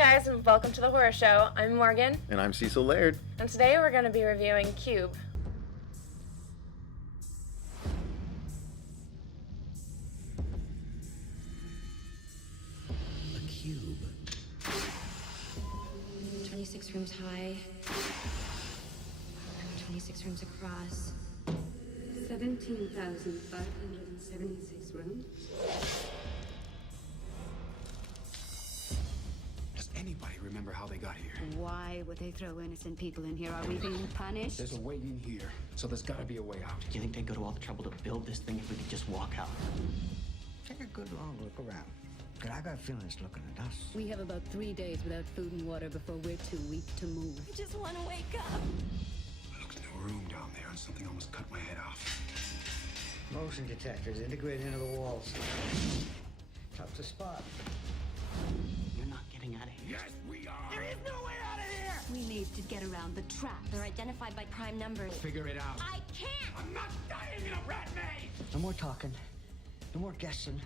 guys, and welcome to the horror show. I'm Morgan. And I'm Cecil Laird. And today we're going to be reviewing Cube. A cube. 26 rooms high. 26 rooms across. 17,576 rooms. Does anybody remember how they got here? Why would they throw innocent people in here? Are we being punished? There's a way in here, so there's gotta be a way out. Do you think they'd go to all the trouble to build this thing if we could just walk out? Take a good long look around. Because I got a feeling it's looking at us. We have about 3 days without food and water before we're too weak to move. I just want to wake up. I looked into a room down there and something almost cut my head off. Motion detectors integrated into the walls. Tough to spot. You're not getting out of here. Yes, we are! There is no way out of here! We need to get around the trap. They're identified by prime numbers. Figure it out. I can't! I'm not dying in a rat maze! No more talking. No more guessing.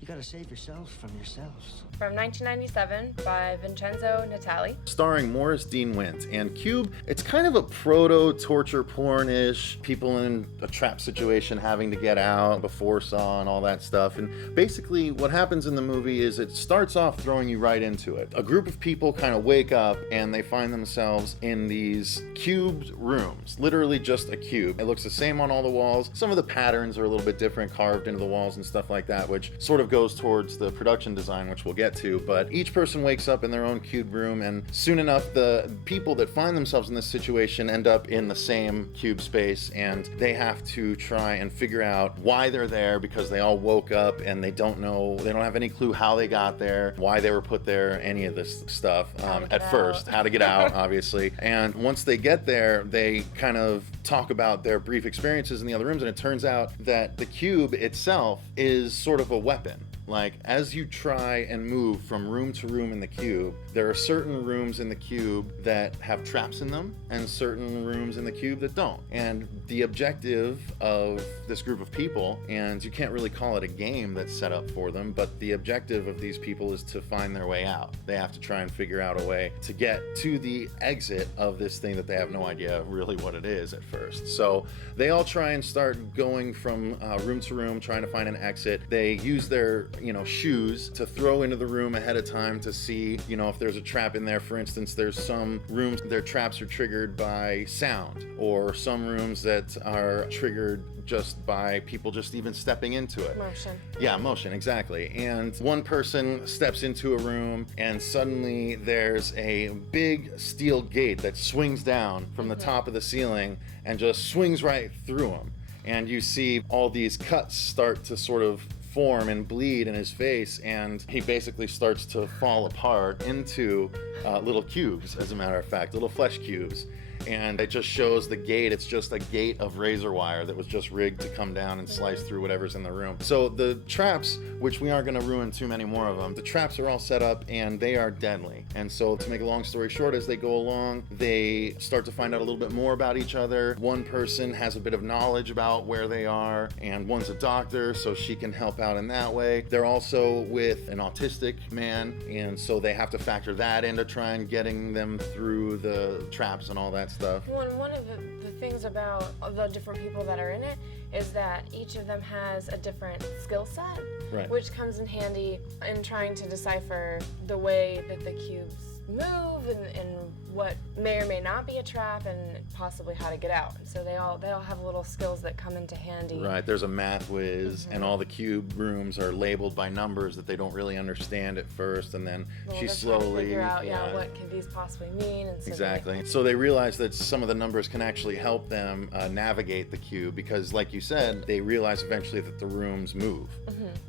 You gotta save yourselves from yourselves. From 1997 by Vincenzo Natali. Starring Morris Dean Wint. And Cube, it's kind of a proto-torture porn-ish, people in a trap situation having to get out before Saw and all that stuff. And basically what happens in the movie is it starts off throwing you right into it. A group of people kind of wake up and they find themselves in these cubed rooms. Literally just a cube. It looks the same on all the walls. Some of the patterns are a little bit different, carved into the walls and stuff like that, which sort of goes towards the production design, which we'll get to. But each person wakes up in their own cube room, and soon enough the people that find themselves in this situation end up in the same cube space, and they have to try and figure out why they're there, because they all woke up and they don't have any clue how they got there, why they were put there, any of this stuff at first, how to get out, obviously. And once they get there, they kind of talk about their brief experiences in the other rooms, and it turns out that the cube itself is sort of a weapon. Like, as you try and move from room to room in the cube, there are certain rooms in the cube that have traps in them and certain rooms in the cube that don't. And the objective of this group of people, and you can't really call it a game that's set up for them, but the objective of these people is to find their way out. They have to try and figure out a way to get to the exit of this thing that they have no idea really what it is at first. So they all try and start going from room to room, trying to find an exit. They use their shoes to throw into the room ahead of time to see, if there's a trap in there. For instance, there's some rooms, their traps are triggered by sound, or some rooms that are triggered just by people just even stepping into it. Motion. Yeah, motion, exactly. And one person steps into a room and suddenly there's a big steel gate that swings down from the top of the ceiling and just swings right through them. And you see all these cuts start to sort of form and bleed in his face, and he basically starts to fall apart into little cubes, as a matter of fact, little flesh cubes. And it just shows the gate. It's just a gate of razor wire that was just rigged to come down and slice through whatever's in the room. So the traps, which we aren't going to ruin too many more of them, the traps are all set up and they are deadly. And so, to make a long story short, as they go along, they start to find out a little bit more about each other. One person has a bit of knowledge about where they are, and one's a doctor, so she can help out in that way. They're also with an autistic man, and so they have to factor that into trying getting them through the traps and all that stuff. One of the things about the different people that are in it is that each of them has a different skill set, Right. which comes in handy in trying to decipher the way that the cubes move and what may or may not be a trap, and possibly how to get out. So they all have little skills that come into handy. Right, there's a math whiz, and all the cube rooms are labeled by numbers that they don't really understand at first, and then she they're slowly trying to figure out, what could these possibly mean? And so exactly. So they realize that some of the numbers can actually help them navigate the cube, because, like you said, they realize eventually that the rooms move.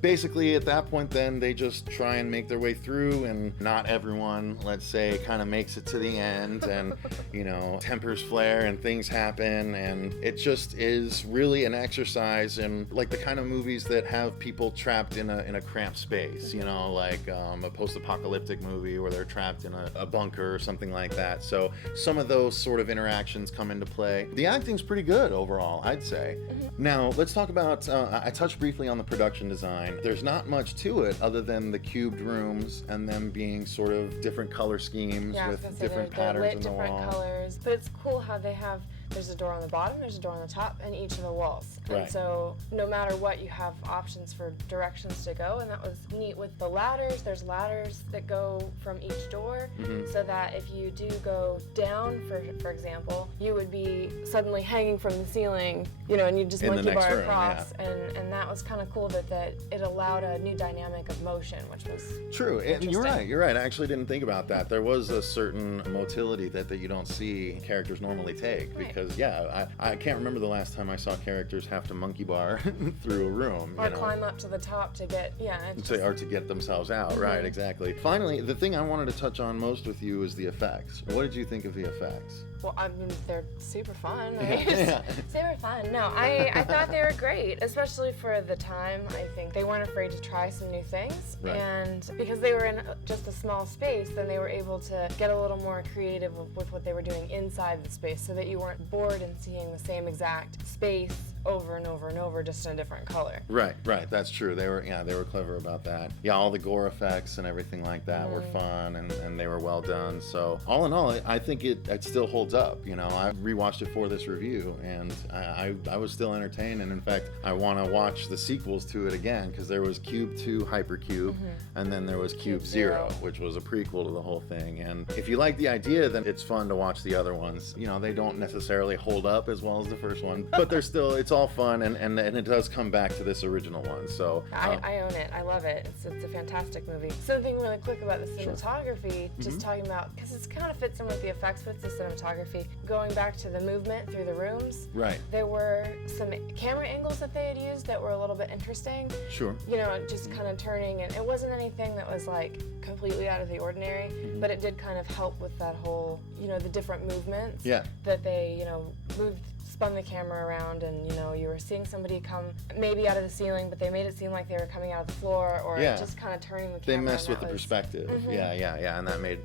Basically, at that point, then they just try and make their way through, and not everyone, let's say, kind of makes it to the end, and, you know, tempers flare and things happen, and it just is really an exercise in like the kind of movies that have people trapped in a cramped space, you know, like a post-apocalyptic movie where they're trapped in a bunker or something like that. So some of those sort of interactions come into play. The acting's pretty good overall, I'd say. Now, let's talk about, I touched briefly on the production design. There's not much to it other than the cubed rooms and them being sort of different color schemes with different patterns in the different wall. colors. But it's cool how they have, there's a door on the bottom, there's a door on the top, and each of the walls. And Right. so no matter what, you have options for directions to go, and that was neat with the ladders. There's ladders that go from each door, so that if you do go down, for example, you would be suddenly hanging from the ceiling, you know, and you just In the monkey next bar room, across. And that was kind of cool that it allowed a new dynamic of motion, which was True, and interesting. you're right. I actually didn't think about that. There was a certain motility that you don't see characters normally take, Right. because I can't remember the last time I saw characters have to monkey bar through a room, Or you know. climb up to the top to get, Or to get themselves out, right, exactly. Finally, the thing I wanted to touch on most with you is the effects. What did you think of the effects? Well, I mean, they're super fun. Yeah. Super fun. No, I thought they were great, especially for the time. I think they weren't afraid to try some new things. Right. And because they were in just a small space, then they were able to get a little more creative with what they were doing inside the space, so that you weren't bored in seeing the same exact space over and over and over, just in a different color. Right, that's true. They were clever about that. Yeah, all the gore effects and everything like that were fun, and they were well done. So all in all, I think it still holds up. You know, I rewatched it for this review, and I was still entertained. And in fact, I want to watch the sequels to it again, because there was Cube 2 Hypercube, and then there was Cube 0, which was a prequel to the whole thing. And if you like the idea, then it's fun to watch the other ones. You know, they don't necessarily hold up as well as the first one, but they're still, it's all fun, and it does come back to this original one. So I own it. I love it. It's a fantastic movie. Something really quick about the cinematography, just talking about, because it kind of fits in with the effects, but it's the cinematography. Going back to the movement through the rooms, right. there were some camera angles that they had used that were a little bit interesting. Sure. You know, just kind of turning, and it wasn't anything that was like completely out of the ordinary, but it did kind of help with that whole, you know, the different movements that they, you know, spun the camera around, and you know, you were seeing somebody come maybe out of the ceiling, but they made it seem like they were coming out of the floor, or just kind of turning the camera. They messed with the was perspective. Yeah, and that made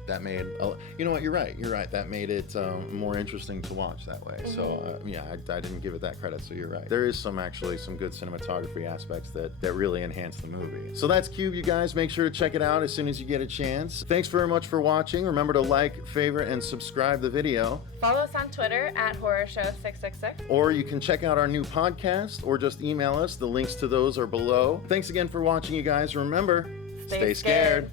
you know what, you're right. That made it more interesting to watch that way. So I didn't give it that credit, so you're right. There is some good cinematography aspects that really enhance the movie. So that's Cube, you guys. Make sure to check it out as soon as you get a chance. Thanks very much for watching. Remember to like, favorite, and subscribe the video. Follow us on Twitter at HorrorShow666. Or you can check out our new podcast, or just email us. The links to those are below. Thanks again for watching, you guys. Remember, stay scared.